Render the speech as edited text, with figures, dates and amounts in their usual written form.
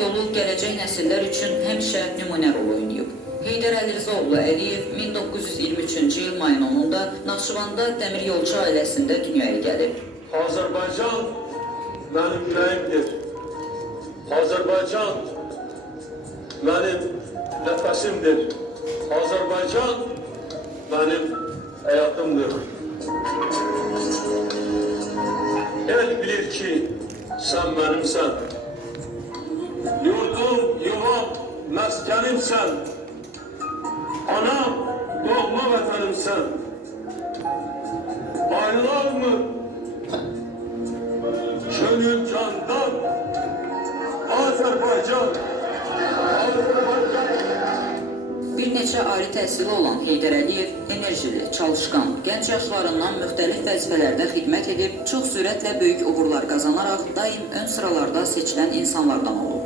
Yolu gələcək nəsillər üçün həmişə nümunə rol oynayıb. Heydər Əlirzaoğlu Əliyev 1923-cü il mayın 10-da Naxçıvanda dəmiryolçu ailəsində dünyaya gəlib. Azərbaycan mənim ürəyimdir. Azərbaycan mənim nəfəsimdir. Azərbaycan mənim həyatımdır. El bilir ki, sən mənimsən. Yurdum, yuvam, məskənimsən. Anam, doğma vətənimsən. Ayrılarmı? Gönül candan. Azərbaycan. Azərbaycan. Bir neçə ali təhsili olan Heydər Əliyev enerjili, çalışqan, gənc yaşlarından müxtəlif vəzifələrdə xidmət edib, çox sürətlə böyük uğurlar qazanaraq daim ön sıralarda seçilən insanlardan olub.